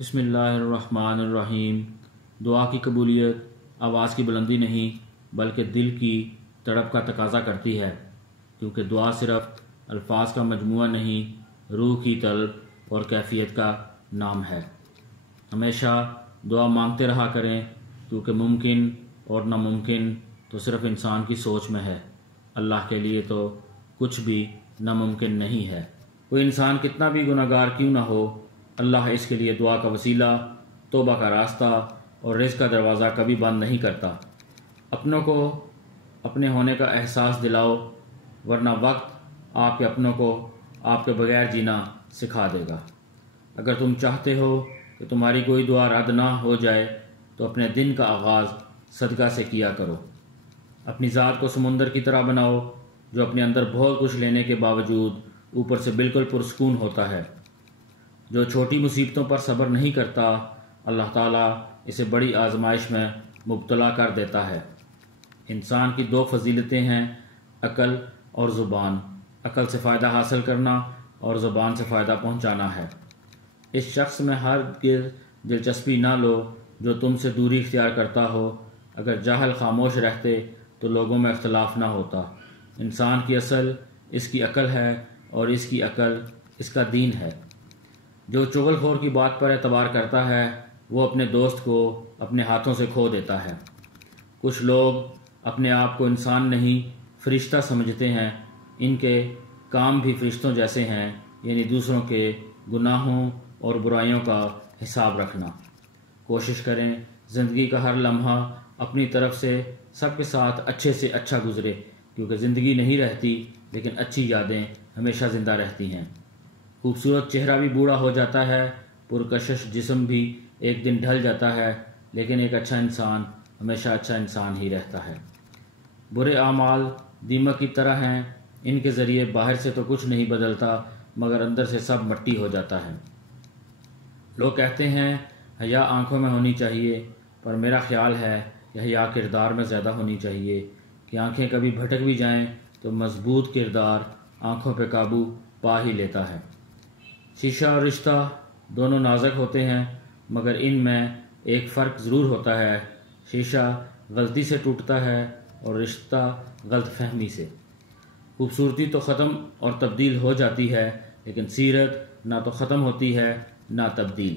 بسم اللہ الرحمن الرحیم۔ دعا کی قبولیت آواز کی بلندی نہیں بلکہ دل کی تڑپ کا تقاضا کرتی ہے، کیونکہ دعا صرف الفاظ کا مجموعہ نہیں، روح کی طلب اور کیفیت کا نام ہے۔ ہمیشہ دعا مانگتے رہا کریں، کیونکہ ممکن اور ناممکن تو صرف انسان کی سوچ میں ہے، اللہ کے لیے تو کچھ بھی ناممکن نہیں ہے۔ کوئی انسان کتنا بھی گناہگار کیوں نہ ہو، اللہ اس کے لیے دعا کا وسیلہ، توبہ کا راستہ اور رزق کا دروازہ کبھی بند نہیں کرتا۔ اپنوں کو اپنے ہونے کا احساس دلاؤ، ورنہ وقت آپ کے اپنوں کو آپ کے بغیر جینا سکھا دے گا۔ اگر تم چاہتے ہو کہ تمہاری کوئی دعا رد نہ ہو جائے تو اپنے دن کا آغاز صدقہ سے کیا کرو۔ اپنی ذات کو سمندر کی طرح بناؤ، جو اپنے اندر بہت کچھ لینے کے باوجود اوپر سے بالکل پرسکون ہوتا ہے۔ جو چھوٹی مصیبتوں پر صبر نہیں کرتا، اللہ تعالیٰ اسے بڑی آزمائش میں مبتلا کر دیتا ہے۔ انسان کی دو فضیلتیں ہیں، عقل اور زبان۔ عقل سے فائدہ حاصل کرنا اور زبان سے فائدہ پہنچانا ہے۔ اس شخص میں ہرگز دلچسپی نہ لو جو تم سے دوری اختیار کرتا ہو۔ اگر جاہل خاموش رہتے تو لوگوں میں اختلاف نہ ہوتا۔ انسان کی اصل اس کی عقل ہے اور اس کی عقل اس کا دین ہے۔ جو چغل خور کی بات پر اعتبار کرتا ہے وہ اپنے دوست کو اپنے ہاتھوں سے کھو دیتا ہے۔ کچھ لوگ اپنے آپ کو انسان نہیں فرشتہ سمجھتے ہیں، ان کے کام بھی فرشتوں جیسے ہیں، یعنی دوسروں کے گناہوں اور برائیوں کا حساب رکھنا۔ کوشش کریں زندگی کا ہر لمحہ اپنی طرف سے سب کے ساتھ اچھے سے اچھا گزرے، کیونکہ زندگی نہیں رہتی لیکن اچھی یادیں ہمیشہ زندہ رہتی ہیں۔ خوبصورت چہرہ بھی بوڑھا ہو جاتا ہے، پرکشش جسم بھی ایک دن ڈھل جاتا ہے، لیکن ایک اچھا انسان ہمیشہ اچھا انسان ہی رہتا ہے۔ برے اعمال دیمک کی طرح ہیں، ان کے ذریعے باہر سے تو کچھ نہیں بدلتا مگر اندر سے سب مٹی ہو جاتا ہے۔ لوگ کہتے ہیں حیا آنکھوں میں ہونی چاہیے، پر میرا خیال ہے کہ حیا کردار میں زیادہ ہونی چاہیے، کہ آنکھیں کبھی بھٹک بھی جائیں تو مضبوط کردار آنکھوں پہ قابو پا ہی لیتا ہے۔ شیشہ اور رشتہ دونوں نازک ہوتے ہیں، مگر ان میں ایک فرق ضرور ہوتا ہے۔ شیشہ غلطی سے ٹوٹتا ہے اور رشتہ غلط فہمی سے۔ خوبصورتی تو ختم اور تبدیل ہو جاتی ہے، لیکن سیرت نہ تو ختم ہوتی ہے نہ تبدیل۔